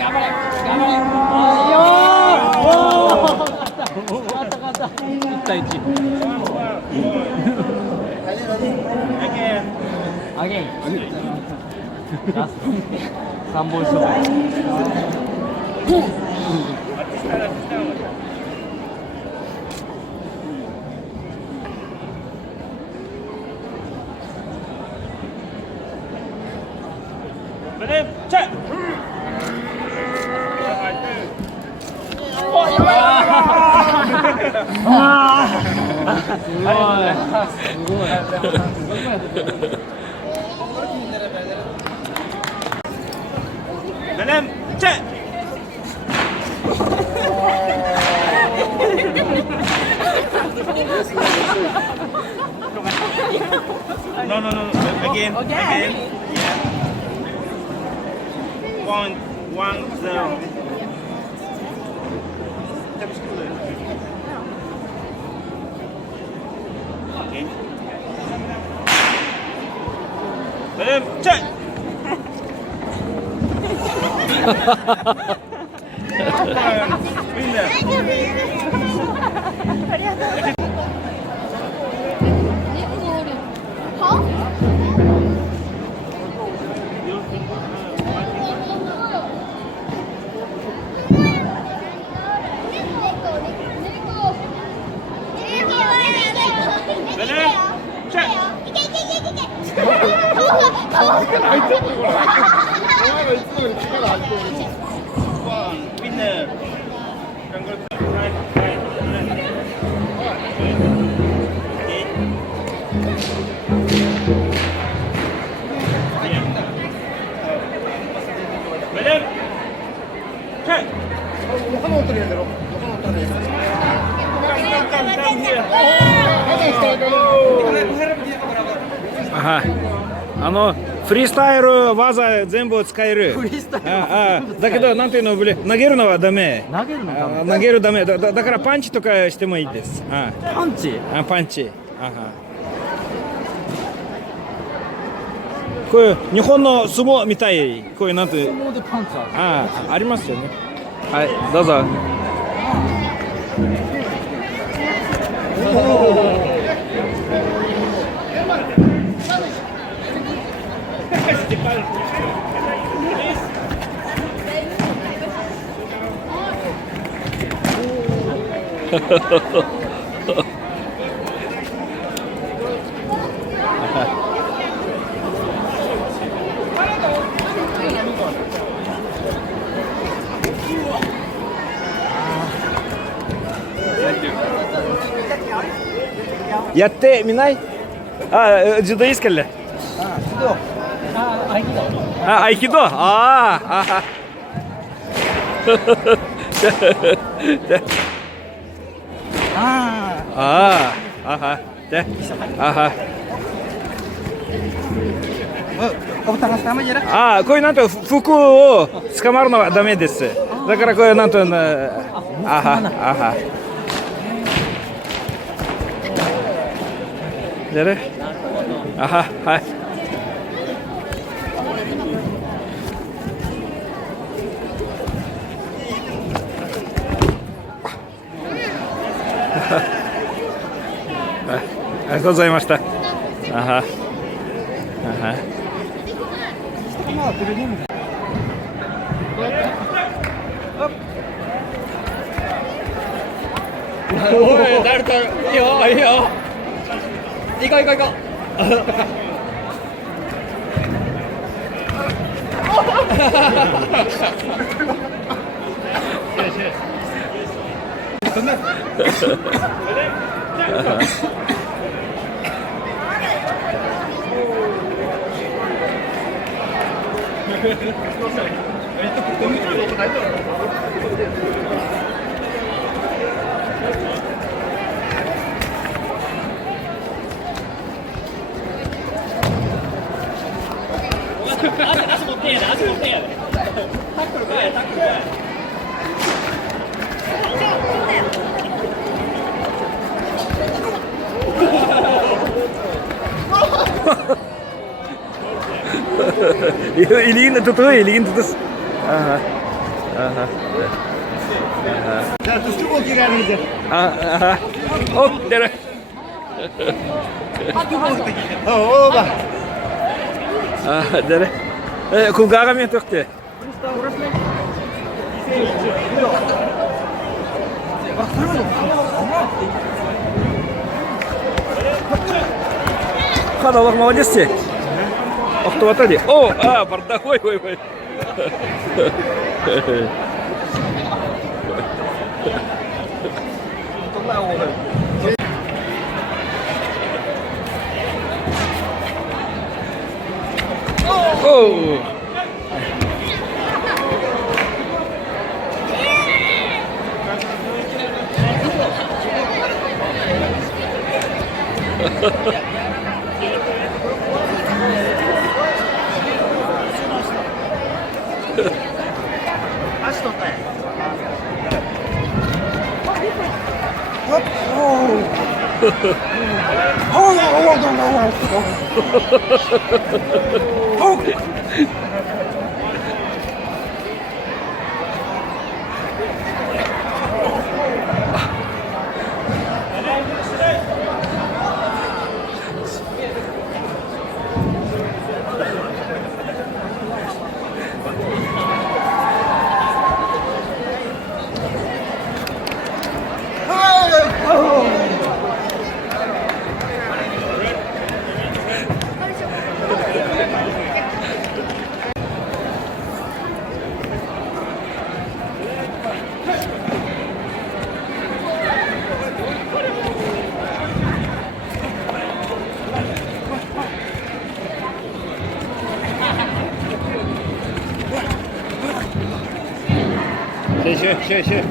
No. Again. Yeah. 1-1-0. Okay. Check.フリースタイル技全部使える。だけどなんていうの、投げるのはダメ。投げるダメ。だからパンチとかしてもいいです。パンチ？パンチ。こういう日本の相撲みたい、こういうなんて。相撲でパンチありますよね。はい、どうぞ。やってみない？ジュドイスケル。合気道。こういうなんと服を捕まるのはダメです。だからこういうなんとじゃね。はい。ありがとうございました。おい、誰かいいよ、いいよ。行こう。足持ってんやで。タックルかい、タックル。Iliin tutuloy, iliin tutus. Aha. 자, 또 수고 기간이 이제. Aha. Oh, there. 오바. Ah, there. Com garra torte. Хадалах молодец. Ох, кто отойди. О, бардак, ой. О! 쉐.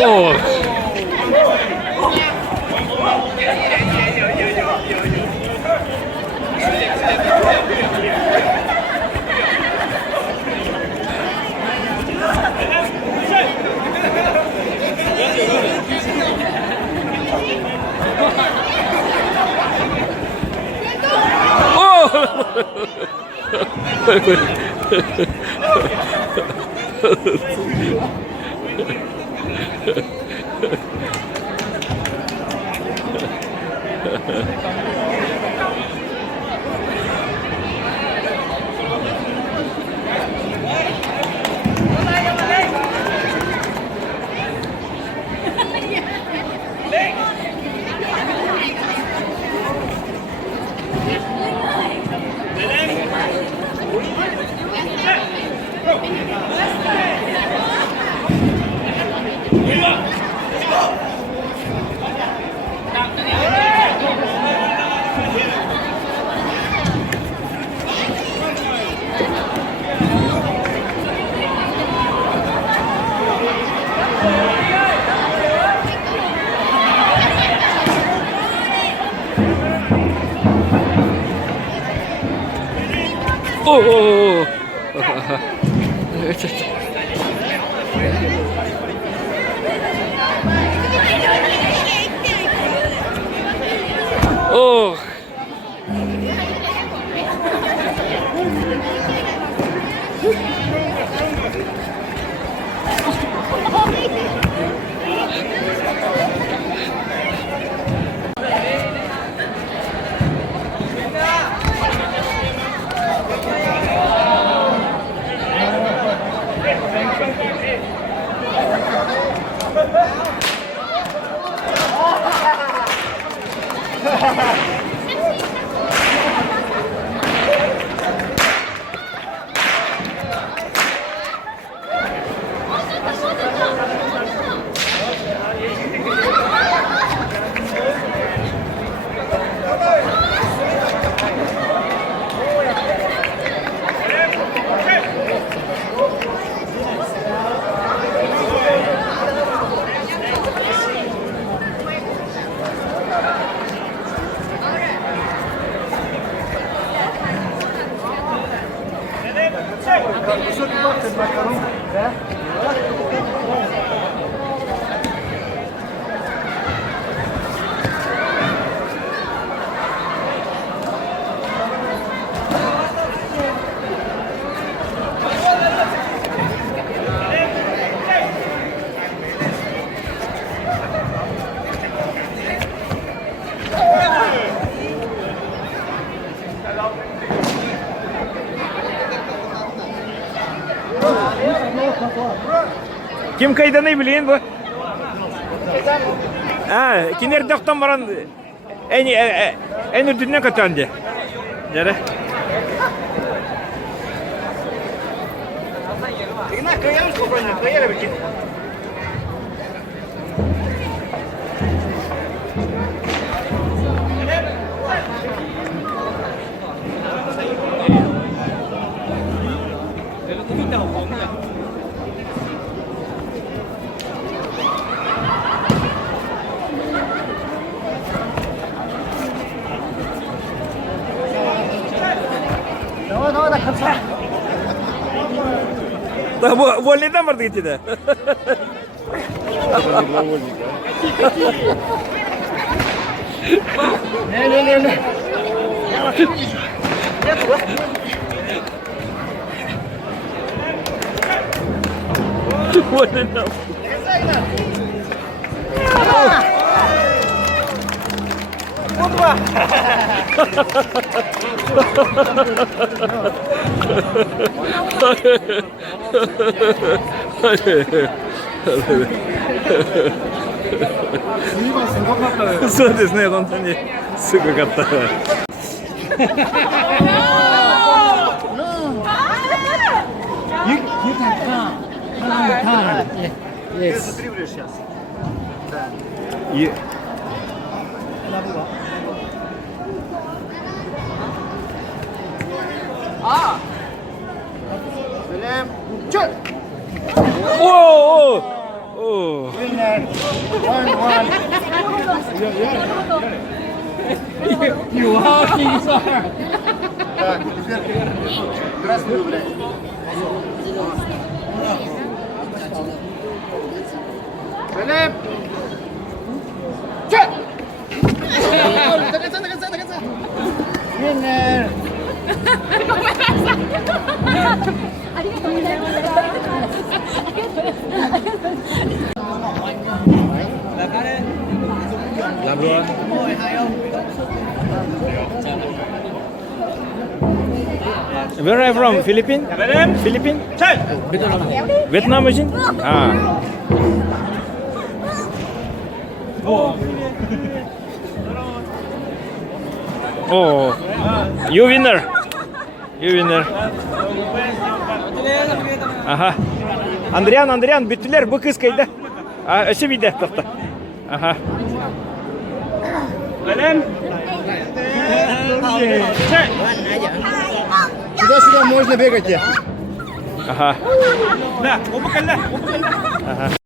오. Kim kaydanı bileyim bu? Ha, kinder doktan varan en ürününe katandı. Jere. Игнат, каяр спокойно, каяр бики. Давай, до конца. Da bu voleyden vardı gitti de. Не. Voleyden.そうですね、本当にすごかった。Застривлюсь сейчас. И- Selam. Çök. О, о. Winner. 1-1. Так, теперь красную, блядь. Selam. Çök. До конца. Winner. ありがとうございました。Where are you from? Philippines? Philippines? Vietnam için? Ha. Oh. You winner. You winner. Aha. Andrian bütüler bu kız kaydı. Öşü bir de tahta. Aha. Сюда можно бегать. Aha. Ага.